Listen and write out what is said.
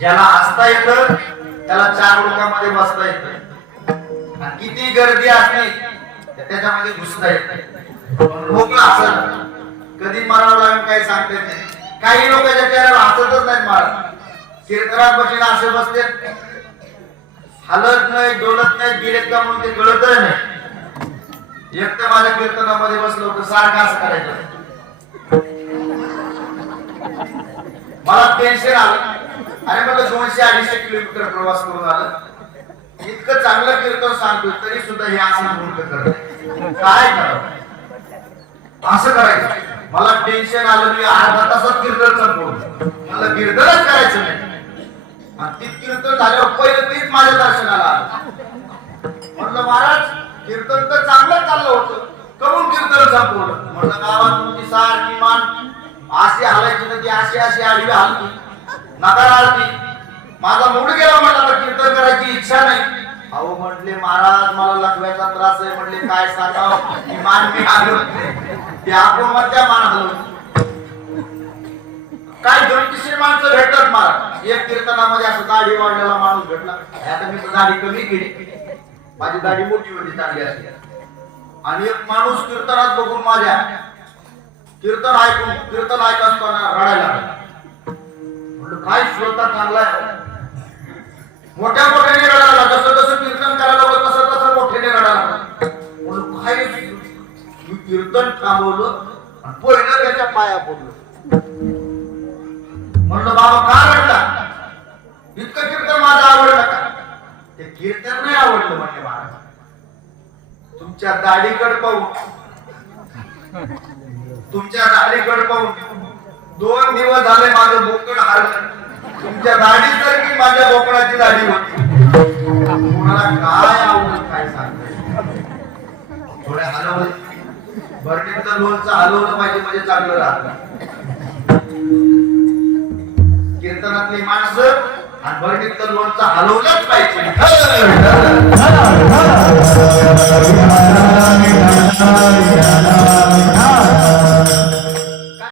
ज्याला हसता येत त्याला चार लोकांमध्ये बसता येत. आणि किती गर्दी असली तर त्याच्यामध्ये घुसता येत. मोकळा असत कधी मारावं लागेल काही सांगता येत नाही. काही लोकांच्या चेहऱ्याला हसतच नाहीत महाराज कीर्तनात बसलेला असे बसते हलत नाही डोलत नाही गेलेत का म्हणून ते गळत नाही. एक तर माझ्या कीर्तनामध्ये बसलो होतं सारखं असं करायचं. मला टेन्शन आलं. आणि मला दोनशे अडीचशे किलोमीटर प्रवास करून आलं. इतकं चांगलं कीर्तन सांगतो तरी सुद्धा हे असं मूर्ख करत काय करावं असं करायचं. मला टेन्शन आलं मी अर्धा तासात कीर्तन संपवलं. मला कीर्तनच करायचं नाही. आणि ती कीर्तन झाल्यावर पहिलं तीच माझ्या दर्शनाला आलं. म्हणलं महाराज कीर्तन तर चांगलं चाललं होतं. कमून कीर्तन संपवलं. म्हणलं गावात तुमची सारखी मान. अशी हालायची ना ती अशी अशी आडवी हालती. नकारार्थी माझा मूड गेला म्हटलं तर कीर्तन करायची इच्छा नाही. अहो म्हटले महाराज मला लखव्याचा त्रास आहे. म्हटले काय सांगावं? मान मी हलवत. ते आपण मान काय गमतीशीर माणसं भेटतात महाराज. एक कीर्तनामध्ये असं दाढी वाढलेला माणूस भेटला. आता मी दाढी कमी केली. माझी दाढी मोठी होती चांगली असली आणि एक माणूस कीर्तनात बघून माझ्या कीर्तन ऐकून कीर्तन ऐका मोठ्या मोठ्याने रडायला जसं जसं कीर्तन करायला लागलं तसं तसं मोठ्याने रडायला लागला. काय मी कीर्तन थांबवलं पहिलं त्याच्या पाया पडलो. म्हणलं बाबा का रडला? इतकं कीर्तन माझं आवडलं का? ते कीर्तन नाही आवडलं म्हणजे महाराज. तुमच्या दाढीकड पाहून तुमच्या दाढीकड पाहून दोन दिवस झाले माझं बोकड हरलं. तुमच्या दाढीत माझ्या बोकडाची झाली म्हटली काय आवडत काय सांगत थोड्या हलवलं. बर्डीचं लोणचं हलवलं पाहिजे म्हणजे चांगलं राहतं. कीर्तनातली माणसं आणि बर्डीचं लोणचं हलवलंच पाहिजे.